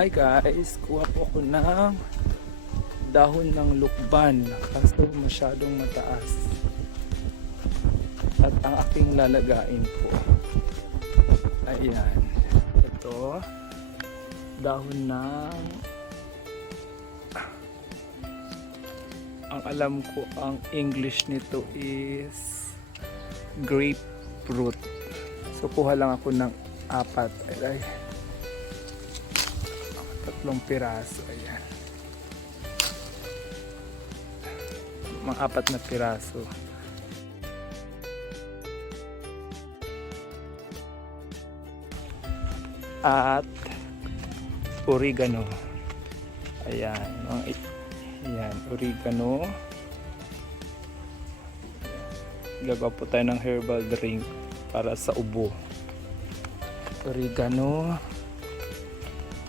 Hi guys, kuha po ako ng dahon ng lukban kaso masyadong mataas at ang aking lalagain po, ayan, ito dahon ng, ang alam ko ang English nito is grapefruit. So kuha lang ako ng 4, ay 3 piraso, ayan, mga 4 na piraso. At oregano, ayan, ayan, oregano. Gagawa po tayo ng herbal drink para sa ubo. Oregano,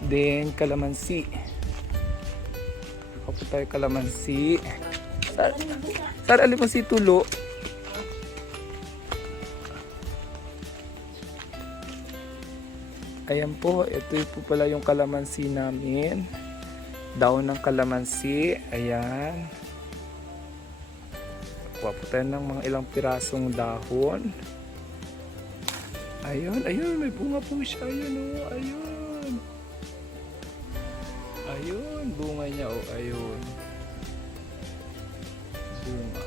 then kalamansi. Gagawa po tayo kalamansi. Sar alin mo si tulo? Ayan po, ito po pala yung kalamansi namin. Daon ng kalamansi, ayan. Kuha po tayo ng mga ilang pirasong dahon. Ayun, ayun, may bunga po siya. Ayun, oh, ayun. Ayun, bunga niya, oh, ayun. Bunga.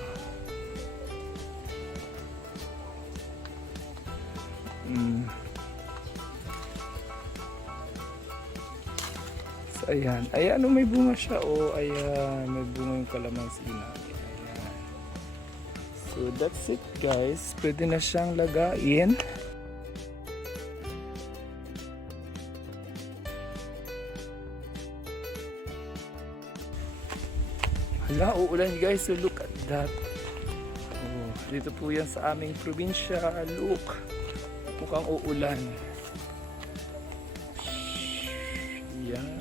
So, ayan. Ayan, oh, may bunga siya, oh. Ayan, may bunga yung kalamansi namin. Ayan. So, that's it, guys. Pwede na siyang lagain. Hala, uulan guys, so look at that. Oh, dito po yan sa aming probinsya. Look, mukhang uulan. Yan.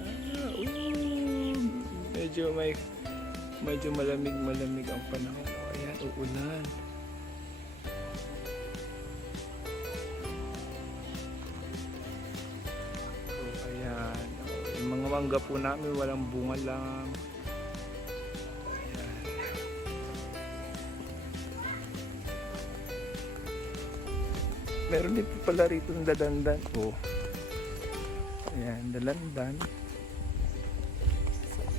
Medyo malamig ang panahon. Oh, ayan, uulan. Oh, ayan. Oh, yung mga mangga po namin walang bunga lang. Meron din po pala rito ng dalandan. Oh. Ayan, dalandan.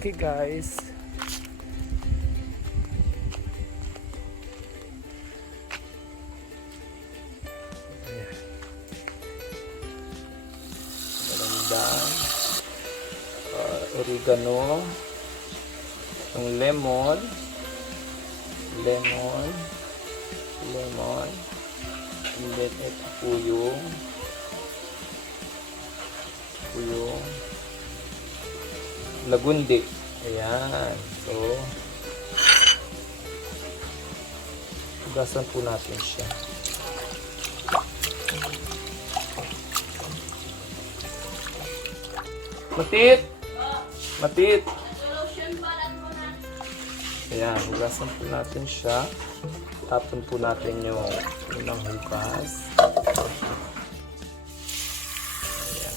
Okay guys. Ayan. Dalandan. Oregano. Yung lemon. Lemon. And then ito po yung lagundi. Ayan. So, hugasan po natin siya. Matit! Matit! Ayan, hugasan po natin siya. Tapon po natin yung unang hugas. Ayan.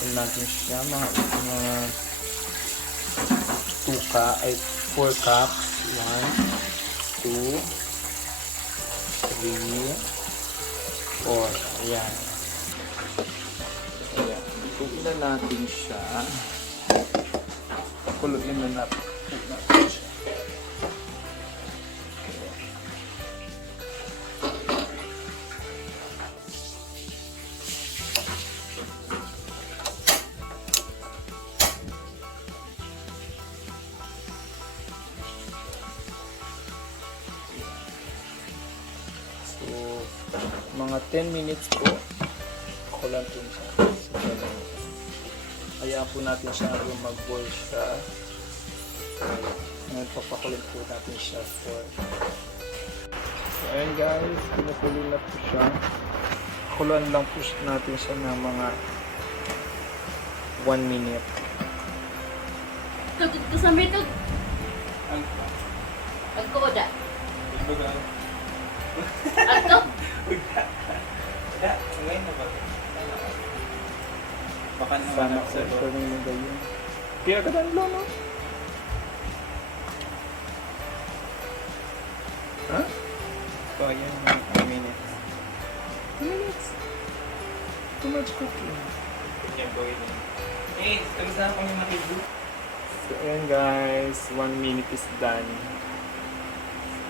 So, natin siya mga 4 cups. 1, 2, 3, 4. Ayan. Ayan. Kuluin na natin siya. Kuluin na natin siya. Mga 10 minutes po ako lang po siya. Hayaan po natin siya hanggang mag-boil siya. Ngayon papakulit po natin siya for. So ayan guys, pinukulo na po siya. Pakuluan lang po natin siya ng mga 1 minute. Tutut ko sa metod. Agkooda. Ato? Ngayon na ba? Baka Sana naman sa all mo gayon. Kaya ka danlo, no? Ha? So, yun, 2 minutes. 2 minutes. Too much cooking. Yan gawin yun. Eh, kagasa kami makibu. So, ayan guys. 1 minute is done.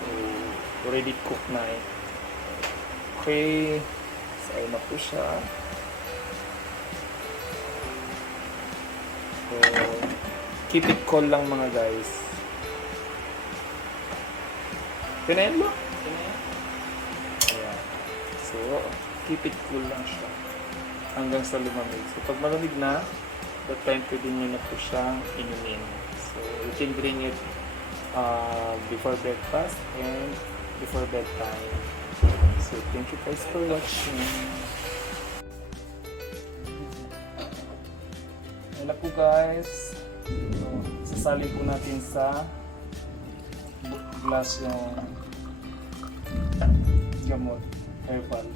So, already cooked na eh. Okay. So, ayun na po siya. So, keep it cool lang mga guys. Pinayan mo? Ayan. So, keep it cool lang siya. Hanggang sa lumamig. So, pag malamig na, that time pwede nyo na po siyang inumin. So, you can drink it before breakfast and before bedtime. So, thank you guys for watching. Ayan na po guys. So, sasalin po natin sa glass yung gamot herbal.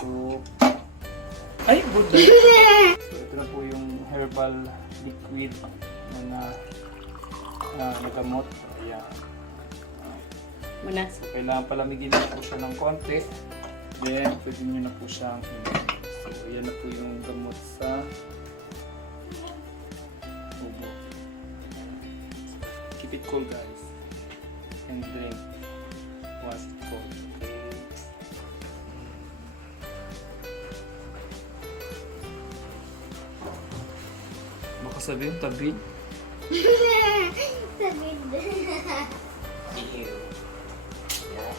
So, ay, good day. So, ito na po yung herbal liquid na gamot. Ayan. Muna. So, kailangan palamigin na po siya ng konti. Then, pwede nyo na po siyang inumin. So, yan na po yung gamot sa ubo. So, keep it cool guys. And drink once it's cold. Okay. Baka sabihin, tabid. Sabid. Ew. Yeah.